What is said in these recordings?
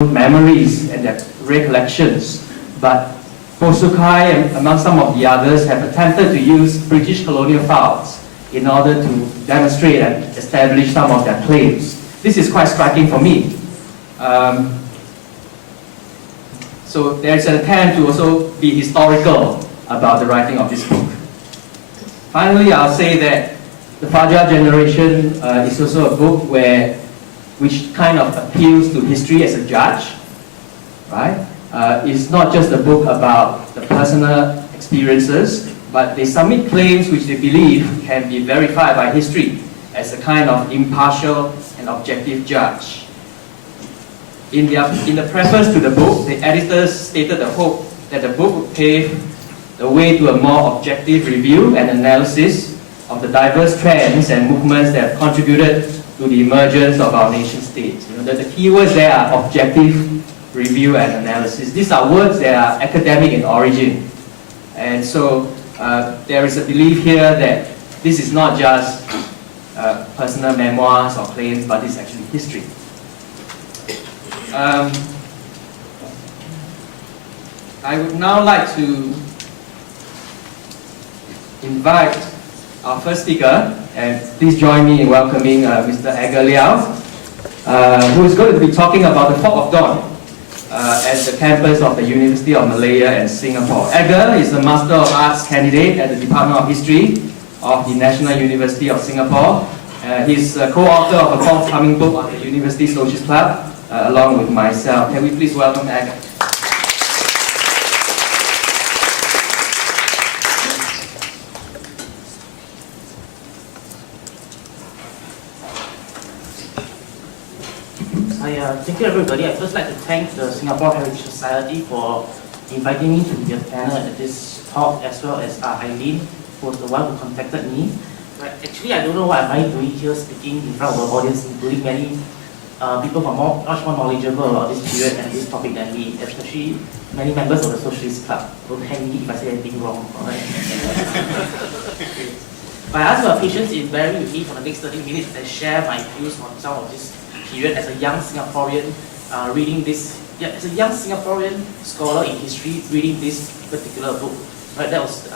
memories and their recollections, but Bosukai and among some of the others have attempted to use British colonial files in order to demonstrate and establish some of their claims. This is quite striking for me. So there's an attempt to also be historical about the writing of this book. Finally, I'll say that the Fajar Generation is also a book which kind of appeals to history as a judge, right? It's not just a book about the personal experiences, but they submit claims which they believe can be verified by history as a kind of impartial and objective judge. In the preface to the book, the editors stated the hope that the book would pave the way to a more objective review and analysis of the diverse trends and movements that have contributed to the emergence of our nation states. The keywords there are objective review and analysis. These are words that are academic in origin. And so there is a belief here that this is not just personal memoirs or claims, but it's actually history. I would now like to invite our first speaker, and please join me in welcoming Mr. Edgar Liao, who is going to be talking about the Fog of Dawn at the campus of the University of Malaya and Singapore. Edgar is a Master of Arts candidate at the Department of History of the National University of Singapore. He's a co-author of a forthcoming book on the University Socialist Club, along with myself. Can we please welcome Edgar? Thank you everybody. I'd first like to thank the Singapore Heritage Society for inviting me to be a panel at this talk, as well as Eileen, who was the one who contacted me. But actually, I don't know what am I doing here speaking in front of an audience, including many people who are much more knowledgeable about this period and this topic than me, especially many members of the Socialist Club. Don't hang me if I say anything wrong. Alright? But I ask your patience in bearing with me for the next 30 minutes and share my views on some of this period as a young Singaporean reading this, as a young Singaporean scholar in history reading this particular book. Right, that was,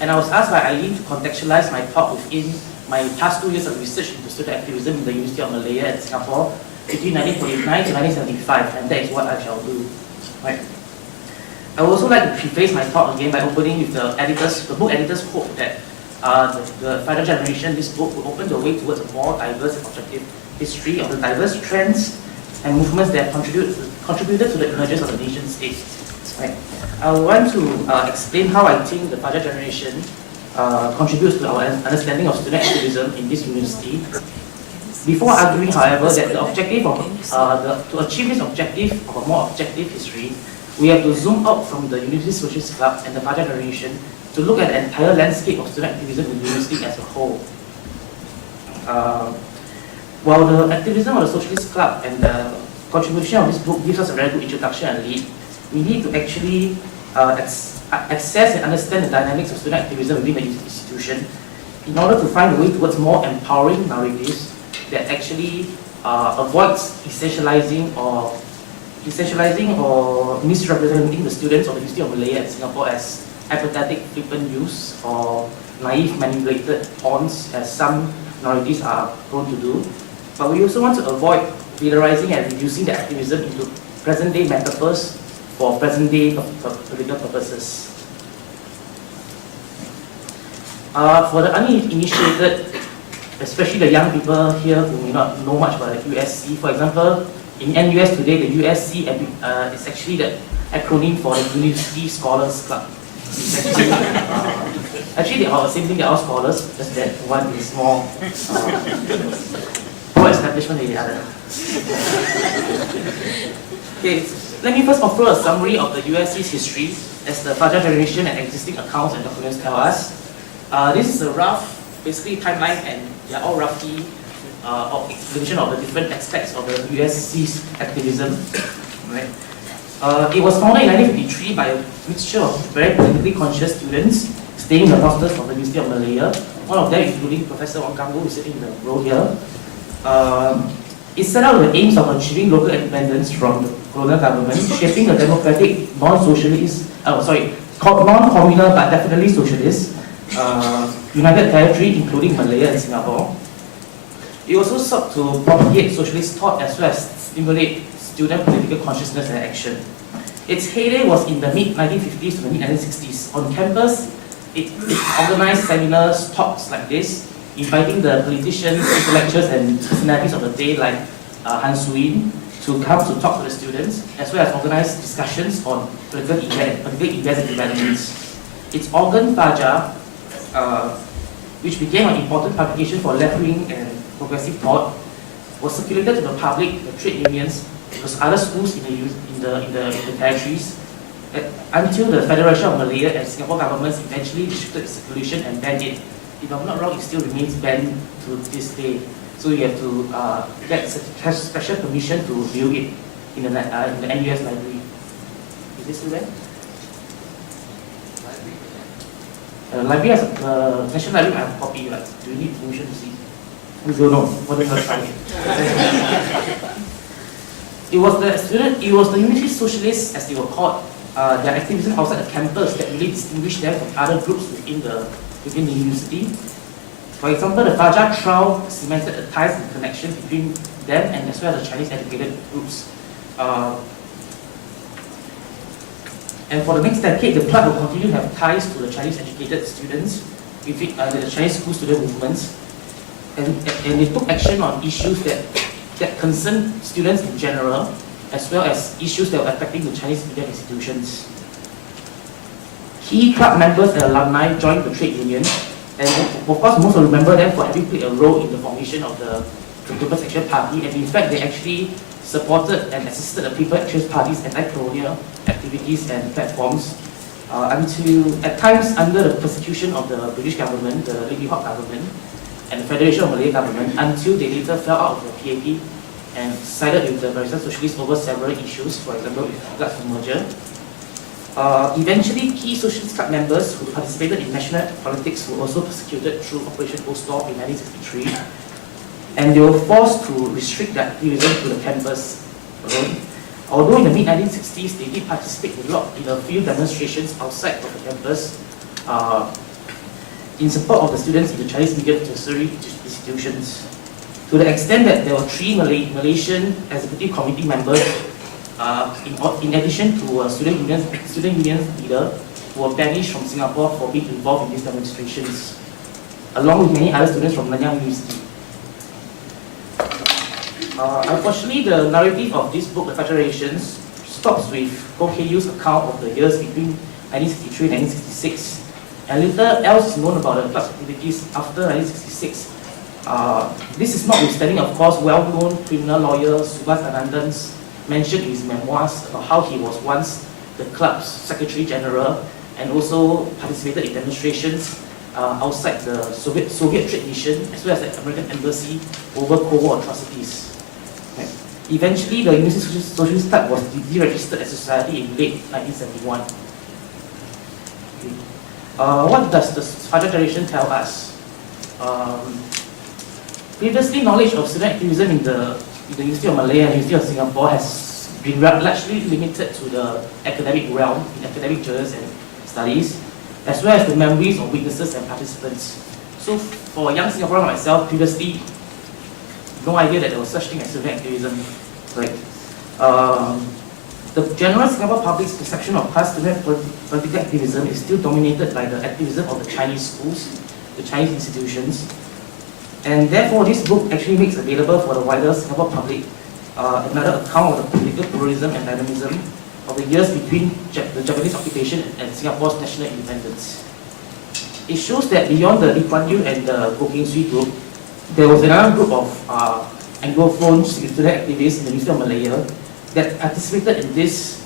and I was asked by Eileen to contextualize my talk within my past 2 years of research into student activism in the University of Malaya and Singapore between 1949 to 1975, and that is what I shall do. Right. I would also like to preface my talk again by opening with the book editor's hope that the Fajar Generation, this book, will open the way towards a more diverse and objective history of the diverse trends and movements that contributed to the emergence of the nation state. Right. I want to explain how I think the Fajar Generation contributes to our understanding of student activism in this university. Before arguing, however, that the objective of to achieve this objective of a more objective history, we have to zoom out from the University Socialist Club and the Fajar Generation to look at the entire landscape of student activism in the university as a whole. While the activism of the Socialist Club and the contribution of this book gives us a very good introduction and lead, we need to actually access and understand the dynamics of student activism within the institution in order to find a way towards more empowering narratives that actually avoids essentializing or misrepresenting the students of the University of Malaya and Singapore as apathetic, flippant youths or naive, manipulated pawns, as some narratives are prone to do. But we also want to avoid valorizing and reducing the activism into present-day metaphors for present-day political purposes. For the uninitiated, especially the young people here who may not know much about the USC, for example, in NUS today, the USC is actually the acronym for the University Scholars Club. Actually, they are the same thing, they are all scholars, just that one is more pro-establishment than the other. Okay, let me first offer a summary of the USC's history as the Fajar Generation and existing accounts and documents tell us. This is a rough, basically timeline, and they are all roughly explanation of the different aspects of the USC's activism. Right? It was founded in 1953 by a mixture of very politically conscious students staying in the hostels of the University of Malaya. One of them including Professor Wang Kanggu, who is sitting in the row here. It set out the aims of achieving local independence from the colonial government, shaping a democratic, non-socialist, non-communal but definitely socialist, united territory including Malaya and Singapore. It also sought to propagate socialist thought as well as stimulate student political consciousness and action. Its heyday was in the mid-1950s to the mid-1960s. On campus, it organized seminars, talks like this, inviting the politicians, intellectuals, and personalities of the day like Han Suu-yin to come to talk to the students, as well as organize discussions on political events and developments. Its organ, Fajar, which became an important publication for left-wing and progressive thought, was circulated to the public, the trade unions, other schools in the territories, until the Federation of Malaya and Singapore governments eventually restricted its circulation and banned it. If I'm not wrong, it still remains banned to this day. So you have to get special permission to view it in the NUS library. Is this still there? Library has National Library. I have a copy. Like, do you need permission to see? We don't know. What is not trying? It was the Unity Socialists, as they were called, their activism outside the campus that really distinguished them from other groups within the university. For example, the Fajar trial cemented the ties and connection between them and as well as the Chinese educated groups. And for the next decade, the club will continue to have ties to the Chinese educated students, with the Chinese school student movements, and they took action on issues that concern students in general, as well as issues that were affecting the Chinese media institutions. Key club members and alumni joined the trade union, and of course most will remember them for having played a role in the formation of the People's Action Party, and in fact they actually supported and assisted the People's Action Party's anti-colonial activities and platforms until, at times under the persecution of the British government, the Lady Hawk government, and the Federation of Malay government, until they later fell out of the PAP and sided with the Barisan Socialists over several issues, for example with regards to merger. Eventually, key Socialist Club members who participated in national politics were also persecuted through Operation Ostov in 1963, and they were forced to restrict their activism to the campus alone. Although in the mid-1960s, they did participate in a few demonstrations outside of the campus in support of the students in the Chinese medium tertiary institutions, to the extent that there were 3 Malaysian executive committee members, in addition to a student union leader, who were banished from Singapore for being involved in these demonstrations, along with many other students from Nanyang University. Unfortunately, the narrative of this book, The Fajar Generation, stops with Goh Kay Yew's account of the years between 1963 and 1966, and little else is known about the club's activities after 1966. This is notwithstanding, of course, well-known criminal lawyer Subhas Anandan's mention in his memoirs about how he was once the club's Secretary General and also participated in demonstrations outside the Soviet trade mission as well as the American embassy over Cold War atrocities. Right. Eventually, the University Socialist Club was deregistered as a society in late 1971. Okay. What does the Fajar Generation tell us? Previously, knowledge of student activism in the University of Malaya and University of Singapore has been largely limited to the academic realm, in academic journals and studies, as well as the memories of witnesses and participants. So for a young Singaporean like myself, previously, no idea that there was such thing as student activism. Right? The general Singapore public's perception of past student political activism is still dominated by the activism of the Chinese schools, the Chinese institutions, and therefore this book actually makes available for the wider Singapore public another account of the political pluralism and dynamism of the years between the Japanese occupation and Singapore's national independence. It shows that beyond the Lee Kuan Yew and the Goh Keng Swee group, there was another group of Anglophone student activists in the University of Malaya that participated in this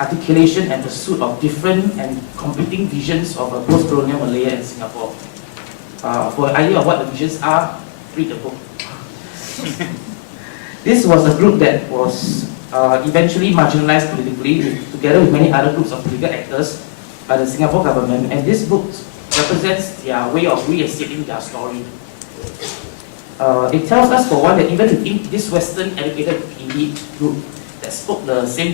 articulation and pursuit of different and competing visions of a post-colonial Malaya and Singapore. For an idea of what the visions are, read the book. This was a group that was eventually marginalized politically, together with many other groups of political actors by the Singapore government, and this book represents their way of reinstating their story. It tells us for one that even within this Western educated elite group that spoke the same